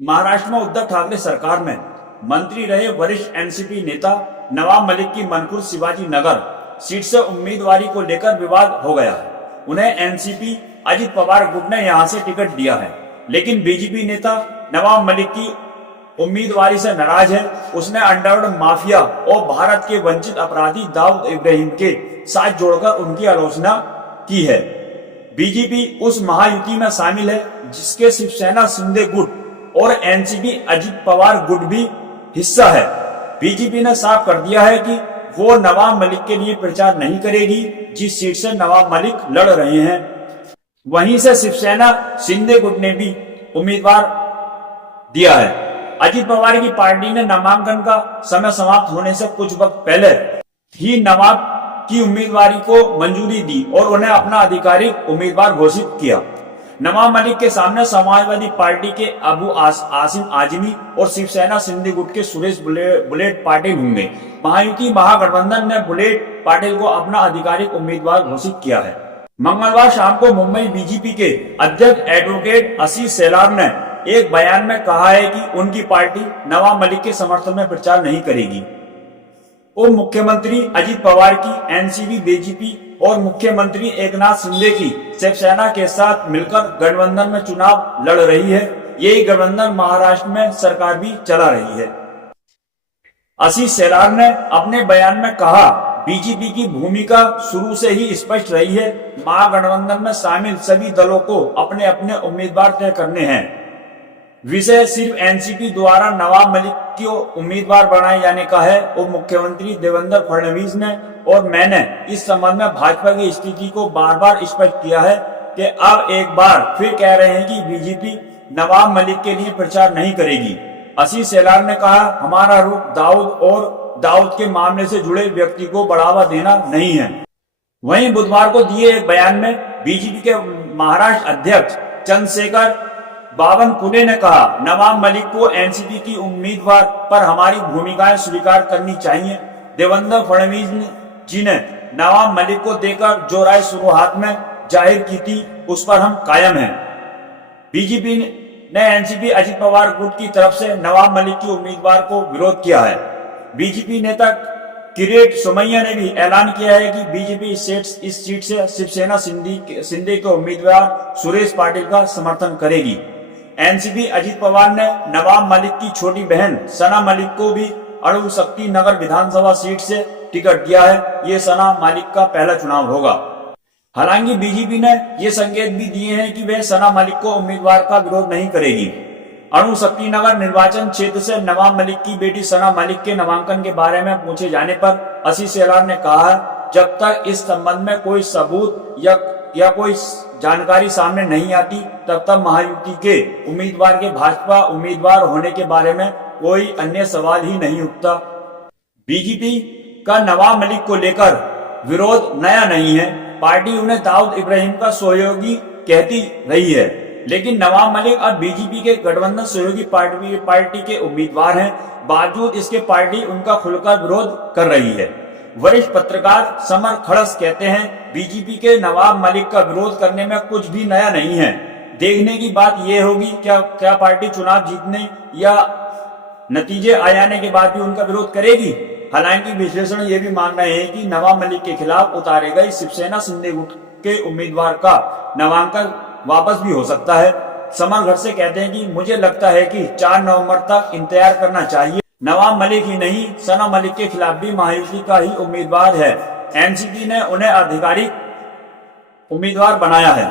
महाराष्ट्र में उद्धव ठाकरे सरकार में मंत्री रहे वरिष्ठ एनसीपी नेता नवाब मलिक की मनपुर शिवाजी नगर सीट से उम्मीदवारी को लेकर विवाद हो गया है। उन्हें एनसीपी अजित पवार गुट ने यहां से टिकट दिया है, लेकिन बीजेपी नेता नवाब मलिक की उम्मीदवारी से नाराज है। उसने अंडरवर्ल्ड माफिया और भारत के वंचित अपराधी दाऊद इब्राहिम के साथ जोड़कर उनकी आलोचना की है। बीजेपी उस महायुति में शामिल है जिसके शिवसेना शिंदे गुट और एनसीपी अजित पवार गुट भी हिस्सा है। बीजेपी ने साफ कर दिया है कि वो नवाब मलिक के लिए प्रचार नहीं करेगी जिस सीट से नवाब मलिक लड़ रहे हैं। वहीं से शिवसेना शिंदे गुट ने भी उम्मीदवार दिया है। अजित पवार की पार्टी ने नामांकन का समय समाप्त होने से कुछ वक्त पहले ही नवाब की उम्मीदवारी को मंजूरी दी और उन्हें अपना आधिकारिक उम्मीदवार घोषित किया। नवाब मलिक के सामने समाजवादी पार्टी के अबू आसिम आजमी और शिवसेना शिंदे गुट के सुरेश बुलेट पाटिल होंगे। महायुति महागठबंधन ने बुलेट पाटिल को अपना आधिकारिक उम्मीदवार घोषित किया है। मंगलवार शाम को मुंबई बीजेपी के अध्यक्ष एडवोकेट आशीष शेलार ने एक बयान में कहा है कि उनकी पार्टी नवाब मलिक के समर्थन में प्रचार नहीं करेगी। उप मुख्यमंत्री अजित पवार की एनसीपी बीजेपी और मुख्यमंत्री एकनाथ शिंदे की शिवसेना के साथ मिलकर गठबंधन में चुनाव लड़ रही है। यही गठबंधन महाराष्ट्र में सरकार भी चला रही है। आशीष शेलार ने अपने बयान में कहा, बीजेपी की भूमिका शुरू से ही स्पष्ट रही है। महागठबंधन में शामिल सभी दलों को अपने अपने उम्मीदवार तय करने हैं। विषय सिर्फ एनसीपी द्वारा नवाब मलिक को उम्मीदवार बनाए जाने का है। उप मुख्यमंत्री देवेंद्र फडणवीस ने और मैंने इस संबंध में भाजपा की स्थिति को बार बार स्पष्ट किया है कि अब एक बार फिर कह रहे हैं कि बीजेपी नवाब मलिक के लिए प्रचार नहीं करेगी। आशीष शेलार ने कहा, हमारा रुख दाऊद और दाऊद के मामले से जुड़े व्यक्ति को बढ़ावा देना नहीं है। वहीं बुधवार को दिए एक बयान में बीजेपी के महाराष्ट्र अध्यक्ष चंद्रशेखर बावनकुले ने कहा, नवाब मलिक को एनसीपी की उम्मीदवार पर हमारी भूमिकाएं स्वीकार करनी चाहिए। देवेंद्र फडणवीस जी ने नवाब मलिक को देकर जो राय शुरुआत में जाहिर की थी उस पर हम कायम हैं। बीजेपी ने एनसीपी अजित पवार गुट की तरफ से नवाब मलिक की उम्मीदवार को विरोध किया है। बीजेपी नेता किरीट सोमैया ने भी ऐलान किया है कि बीजेपी इस सीट से शिवसेना शिंदे के उम्मीदवार सुरेश पाटिल का समर्थन करेगी। एनसीपी अजित पवार ने नवाब मलिक की छोटी बहन सना मलिक को भी अणुशक्ति नगर विधानसभा सीट से टिकट दिया है। ये सना मलिक का पहला चुनाव होगा। हालांकि बीजेपी ने ये संकेत भी दिए हैं कि वह सना मलिक को उम्मीदवार का विरोध नहीं करेगी। अणुशक्ति नगर निर्वाचन क्षेत्र से नवाब मलिक की बेटी सना मलिक के नामांकन के बारे में पूछे जाने पर आशीष शेलार ने कहा, जब तक इस संबंध में कोई सबूत या कोई जानकारी सामने नहीं आती तब तक महायुति के उम्मीदवार के भाजपा उम्मीदवार होने के बारे में कोई अन्य सवाल ही नहीं उठता। बीजेपी का नवाब मलिक को लेकर विरोध नया नहीं है। पार्टी उन्हें दाऊद इब्राहिम का सहयोगी कहती रही है, लेकिन नवाब मलिक अब बीजेपी के गठबंधन सहयोगी पार्टी के उम्मीदवार हैं। बावजूद इसके पार्टी उनका खुलकर विरोध कर रही है। वरिष्ठ पत्रकार समर खड़स कहते हैं, बीजेपी के नवाब मलिक का विरोध करने में कुछ भी नया नहीं है। देखने की बात यह होगी क्या पार्टी चुनाव जीतने या नतीजे आ जाने के बाद भी उनका विरोध करेगी। हालांकि विश्लेषण ये भी मान रहे हैं कि नवाब मलिक के खिलाफ उतारे गए शिवसेना शिंदे गुट के उम्मीदवार का नामांकन वापस भी हो सकता है। समर घर से कहते हैं कि मुझे लगता है कि 4 नवंबर तक इंतजार करना चाहिए। नवाब मलिक ही नहीं, सना मलिक के खिलाफ भी महायुति का ही उम्मीदवार है। एनसीपी ने उन्हें आधिकारिक उम्मीदवार बनाया है।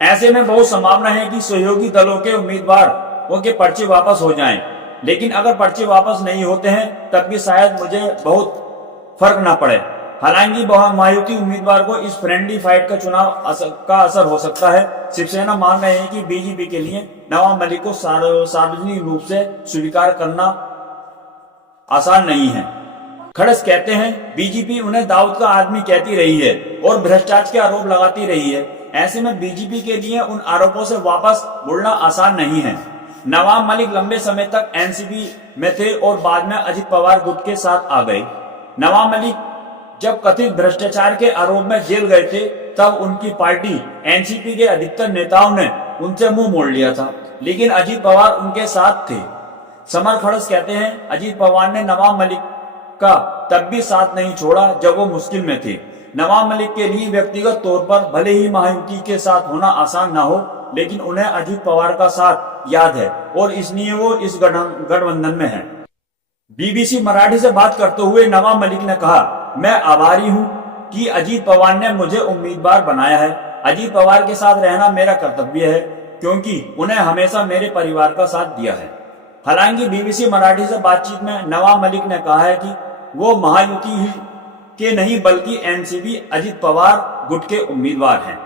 ऐसे में बहुत संभावना है कि सहयोगी दलों के उम्मीदवारों के पर्चे वापस हो जाएं। लेकिन अगर पर्चे वापस नहीं होते हैं तब भी शायद मुझे बहुत फर्क न पड़े। हालांकि महायुति उम्मीदवार को इस फ्रेंडली फाइट का चुनाव का असर हो सकता है। शिवसेना मान रहे हैं कि बीजेपी के लिए नवाब मलिक को सार्वजनिक रूप से स्वीकार करना आसान नहीं है। खड़स कहते हैं, बीजेपी उन्हें दाऊद का आदमी कहती रही है और भ्रष्टाचार के आरोप लगाती रही है। ऐसे में बीजेपी के लिए उन आरोपों से वापस मुड़ना आसान नहीं है। नवाब मलिक लंबे समय तक एनसीपी में थे और बाद में अजित पवार गुट के साथ आ गए। नवाब मलिक जब कथित भ्रष्टाचार के आरोप में जेल गए थे तब उनकी पार्टी एनसीपी के अधिकतर नेताओं ने उनसे मुंह मोड़ लिया था। लेकिन अजीत पवार उनके साथ थे। समर खड़स कहते हैं, अजीत पवार ने नवाब मलिक का तब भी साथ नहीं छोड़ा जब वो मुश्किल में थे। नवाब मलिक के लिए व्यक्तिगत तौर पर भले ही महायुति के साथ होना आसान ना हो, लेकिन उन्हें अजीत पवार का साथ याद है और इसलिए वो इस गठबंधन में है। बीबीसी मराठी से बात करते हुए नवाब मलिक ने कहा, मैं आभारी हूं कि अजीत पवार ने मुझे उम्मीदवार बनाया है। अजीत पवार के साथ रहना मेरा कर्तव्य है क्योंकि उन्हें हमेशा मेरे परिवार का साथ दिया है। हालांकि बीबीसी मराठी से बातचीत में नवाब मलिक ने कहा है कि वो महायुति के नहीं बल्कि एनसीपी अजीत पवार गुट के उम्मीदवार हैं।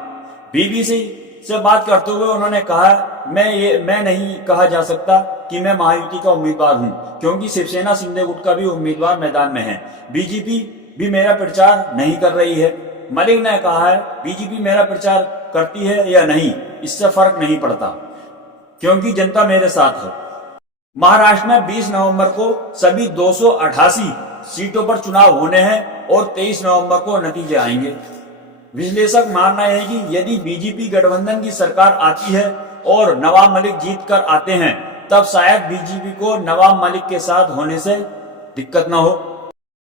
बीबीसी से बात करते हुए उन्होंने कहा, मैं नहीं कहा जा सकता कि मैं महायुति का उम्मीदवार हूं क्योंकि शिवसेना शिंदे गुट का भी उम्मीदवार मैदान में है। बीजेपी भी मेरा प्रचार नहीं कर रही है। मलिक ने कहा है, बीजेपी मेरा प्रचार करती है या नहीं इससे फर्क नहीं पड़ता क्योंकि जनता मेरे साथ है। महाराष्ट्र में 20 नवंबर को सभी 288 सीटों पर चुनाव होने हैं और 23 नवंबर को नतीजे आएंगे। विश्लेषक मानना है कि यदि बीजेपी गठबंधन की सरकार आती है और नवाब मलिक जीत कर आते हैं तब शायद बीजेपी को नवाब मलिक के साथ होने से दिक्कत न हो।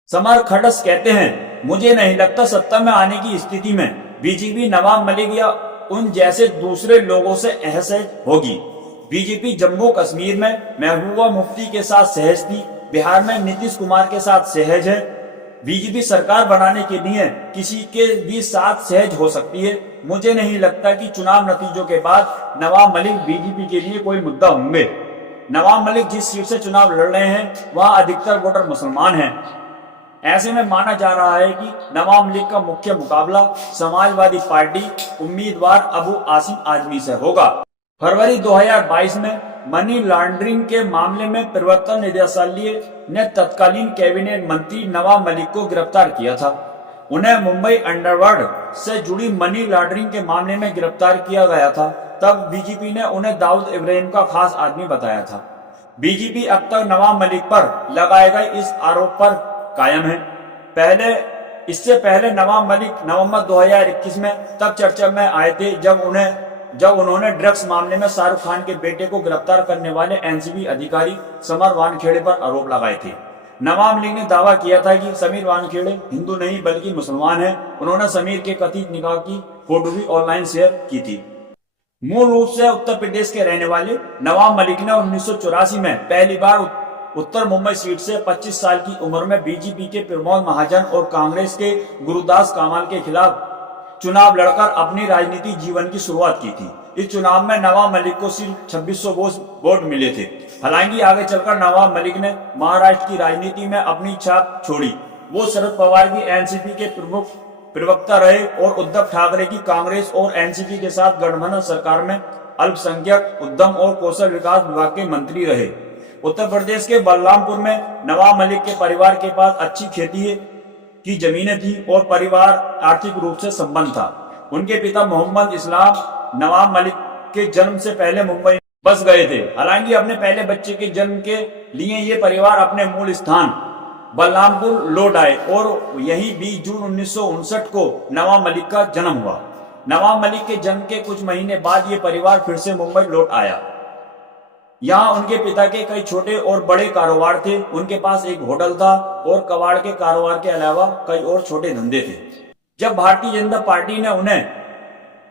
समर खड़स कहते हैं, मुझे नहीं लगता सत्ता में आने की स्थिति में बीजेपी नवाब मलिक या उन जैसे दूसरे लोगों से असहज होगी। बीजेपी जम्मू कश्मीर में महबूबा मुफ्ती के साथ सहज थी, बिहार में नीतीश कुमार के साथ सहज है। बीजेपी सरकार बनाने के लिए किसी के भी साथ सहज हो सकती है। मुझे नहीं लगता कि चुनाव नतीजों के बाद नवाब मलिक बीजेपी के लिए कोई मुद्दा होंगे। नवाब मलिक जिस सीट से चुनाव लड़ रहे हैं वहां अधिकतर वोटर मुसलमान हैं। ऐसे में माना जा रहा है कि नवाब मलिक का मुख्य मुकाबला समाजवादी पार्टी उम्मीदवार अबू आसिम आजमी से होगा। फरवरी 2022 में मनी लॉन्ड्रिंग के मामले में प्रवर्तन निदेशालय ने तत्कालीन कैबिनेट मंत्री नवाब मलिक को गिरफ्तार किया था। उन्हें मुंबई अंडरवर्ल्ड से जुड़ी मनी लॉन्ड्रिंग के मामले में गिरफ्तार किया गया था। तब बीजेपी ने उन्हें दाऊद इब्राहिम का खास आदमी बताया था। बीजेपी अब तक नवाब मलिक पर लगाए गए इस आरोप पर कायम है। इससे पहले नवाब मलिक नवंबर 2021 में तब चर्चा में आए थे जब उन्होंने ड्रग्स मामले में शाहरुख खान के बेटे को गिरफ्तार करने वाले एनसीबी अधिकारी समीर वानखेड़े पर आरोप लगाए थे। नवाब मलिक ने दावा किया था कि समीर वानखेड़े हिंदू नहीं बल्कि मुसलमान हैं। उन्होंने समीर के कथित निकाह की फोटो भी ऑनलाइन शेयर की थी। मूल रूप से उत्तर प्रदेश के रहने वाले नवाब मलिक ने 1984 में पहली बार उत्तर मुंबई सीट से 25 साल की उम्र में बीजेपी के प्रमोद महाजन और कांग्रेस के गुरुदास कामाल के खिलाफ चुनाव लड़कर अपनी राजनीतिक जीवन की शुरुआत की थी। इस चुनाव में नवाब मलिक को सिर्फ 2600 वोट मिले थे। हालांकि आगे चलकर नवाब मलिक ने महाराष्ट्र की राजनीति में अपनी छाप छोड़ी। वो शरद पवार की एनसीपी के प्रमुख प्रवक्ता रहे और उद्धव ठाकरे की कांग्रेस और एनसीपी के साथ गठबंधन सरकार में अल्पसंख्यक उद्यम और कौशल विकास विभाग के मंत्री रहे। उत्तर प्रदेश के बलरामपुर में नवाब मलिक के परिवार के पास अच्छी खेती की जमीनें थी और परिवार आर्थिक रूप से संपन्न था। उनके पिता मोहम्मद इस्लाम नवाब मलिक के जन्म से पहले मुंबई बस गए थे। हालांकि अपने पहले बच्चे के जन्म के लिए ये परिवार अपने मूल स्थान बलरामपुर लौट आए और यही 20 जून 1959 को नवाब मलिक का जन्म हुआ। नवाब मलिक के जन्म के कुछ महीने बाद ये परिवार फिर से मुंबई लौट आया। यहाँ उनके पिता के कई छोटे और बड़े कारोबार थे। उनके पास एक होटल था और कबाड़ के कारोबार के अलावा कई और छोटे धंधे थे। जब भारतीय जनता पार्टी ने उन्हें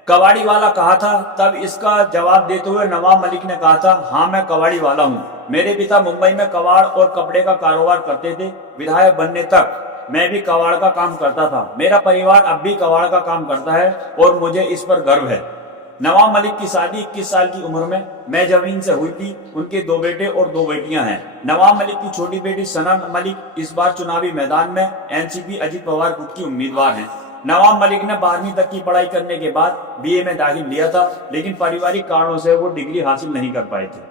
कबाड़ी वाला कहा था तब इसका जवाब देते हुए नवाब मलिक ने कहा था, हाँ मैं कबाड़ी वाला हूँ। मेरे पिता मुंबई में कबाड़ और कपड़े का कारोबार करते थे। विधायक बनने तक मैं भी कबाड़ का काम करता था। मेरा परिवार अब भी कबाड़ का काम करता है और मुझे इस पर गर्व है। नवाब मलिक की शादी 21 साल की उम्र में मेजविन से हुई थी। उनके 2 बेटे और 2 बेटियां हैं। नवाब मलिक की छोटी बेटी सना मलिक इस बार चुनावी मैदान में एनसीपी अजीत पवार गुट की उम्मीदवार हैं। नवाब मलिक ने 12वीं तक की पढ़ाई करने के बाद बीए में दाखिल लिया था, लेकिन पारिवारिक कारणों से वो डिग्री हासिल नहीं कर पाए थे।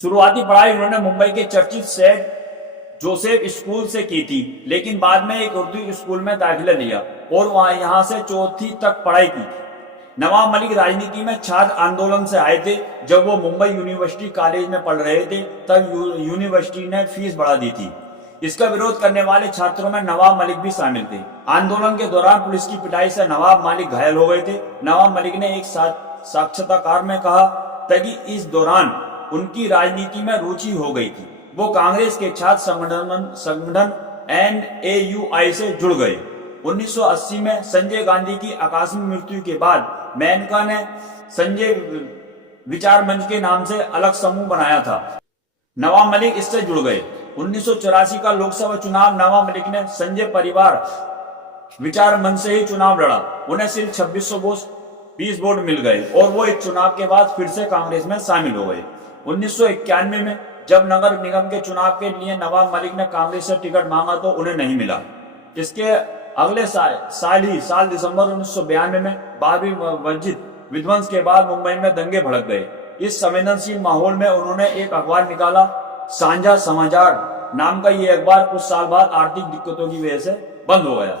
शुरुआती पढ़ाई उन्होंने मुंबई के चर्चित सेंट जोसेफ स्कूल से की थी, लेकिन बाद में एक उर्दू स्कूल में दाखिला लिया और यहाँ से 4वीं तक पढ़ाई की। नवाब मलिक राजनीति में छात्र आंदोलन से आए थे। जब वो मुंबई यूनिवर्सिटी कॉलेज में पढ़ रहे थे तब यूनिवर्सिटी ने फीस बढ़ा दी थी। इसका विरोध करने वाले छात्रों में नवाब मलिक भी शामिल थे। आंदोलन के दौरान पुलिस की पिटाई से नवाब मलिक घायल हो गए थे। नवाब मलिक ने एक साक्षात्कार में कहा, ताकि इस दौरान उनकी राजनीति में रुचि हो गई थी। वो कांग्रेस के छात्र संगठन NAUI से जुड़ गए। 1980 में संजय गांधी की आकस्मिक मृत्यु के बाद मेनका ने संजय विचार मंच के नाम से अलग समूह बनाया था। नवाब मलिक इससे जुड़ गए। 1984 का लोकसभा चुनाव नवाब मलिक ने संजय परिवार विचार मंच से ही चुनाव लड़ा। उन्हें सिर्फ 2620 वोट मिल गए और वो इस चुनाव के बाद फिर से कांग्रेस में शामिल हो गए। 1991 में जब नगर निगम के चुनाव के लिए नवाब मलिक ने कांग्रेस से टिकट मांगा तो उन्हें नहीं मिला। इसके अगले साल दिसंबर 1992 में बाबरी मस्जिद विध्वंस के बाद मुंबई में दंगे भड़क गए। इस संवेदनशील माहौल में उन्होंने एक अखबार निकाला, साझा समाचार नाम का। ये अखबार कुछ साल बाद आर्थिक दिक्कतों की वजह से बंद हो गया।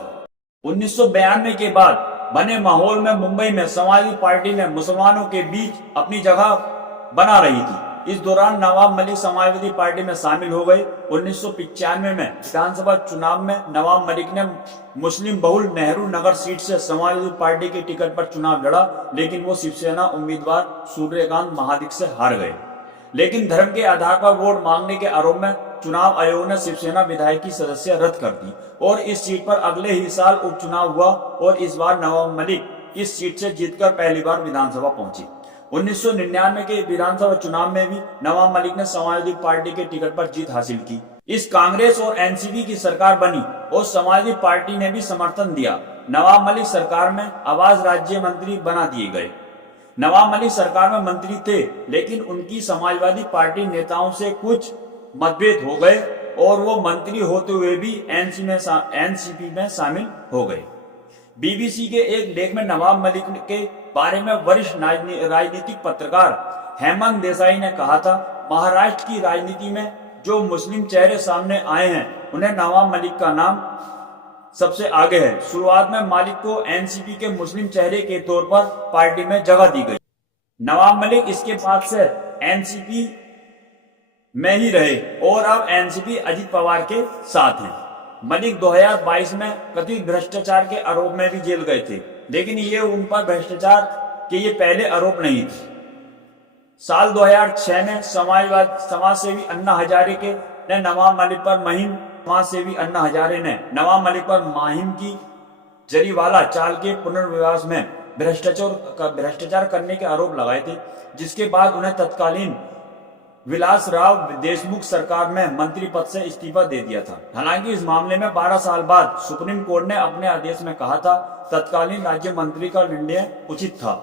1992 के बाद बने माहौल में मुंबई में समाजवादी पार्टी ने मुसलमानों के बीच अपनी जगह बना रही थी। इस दौरान नवाब मलिक समाजवादी पार्टी में शामिल हो गए। 1995 में विधानसभा चुनाव में नवाब मलिक ने मुस्लिम बहुल नेहरू नगर सीट से समाजवादी पार्टी के टिकट पर चुनाव लड़ा, लेकिन वो शिवसेना उम्मीदवार सूर्यकांत महादिक से हार गए। लेकिन धर्म के आधार पर वोट मांगने के आरोप में चुनाव आयोग ने शिवसेना विधायक की सदस्य रद्द कर दी और इस सीट पर अगले ही साल उपचुनाव हुआ और इस बार नवाब मलिक इस सीट से जीतकर पहली बार विधानसभा पहुंचे। 1999 के विधानसभा चुनाव में भी नवाब मलिक ने समाजवादी पार्टी के टिकट पर जीत हासिल की। इस कांग्रेस और एनसीपी की सरकार बनी और समाजवादी पार्टी ने भी समर्थन दिया। नवाब मलिक सरकार में आवास राज्य मंत्री बना दिए गए। नवाब मलिक सरकार में मंत्री थे, लेकिन उनकी समाजवादी पार्टी नेताओं से कुछ मतभेद हो गए और वो मंत्री होते हुए भी एनसीपी में शामिल हो गए। बीबीसी के एक लेख में नवाब मलिक के बारे में वरिष्ठ राजनीतिक पत्रकार हेमंत देसाई ने कहा था, महाराष्ट्र की राजनीति में जो मुस्लिम चेहरे सामने आए हैं उन्हें नवाब मलिक का नाम सबसे आगे है। शुरुआत में मलिक को एनसीपी के मुस्लिम चेहरे के तौर पर पार्टी में जगह दी गई। नवाब मलिक इसके बाद से एनसीपी में ही रहे और अब एनसीपी अजित पवार के साथ हैं। मलिक 2022 में कथित भ्रष्टाचार के आरोप में भी जेल गए थे, लेकिन ये उन पर भ्रष्टाचार के ये पहले आरोप नहीं थे। साल 2006 में समाजसेवी अन्ना हजारे ने नवाब मलिक पर मुहिम की जरीवाला चाल के पुनर्विवास में भ्रष्टाचार करने के आरोप लगाए थे, जिसके बाद उन्हें तत्कालीन विलासराव देशमुख सरकार में मंत्री पद से इस्तीफा दे दिया था। हालांकि इस मामले में 12 साल बाद सुप्रीम कोर्ट ने अपने आदेश में कहा था तत्कालीन राज्य मंत्री का निर्णय उचित था।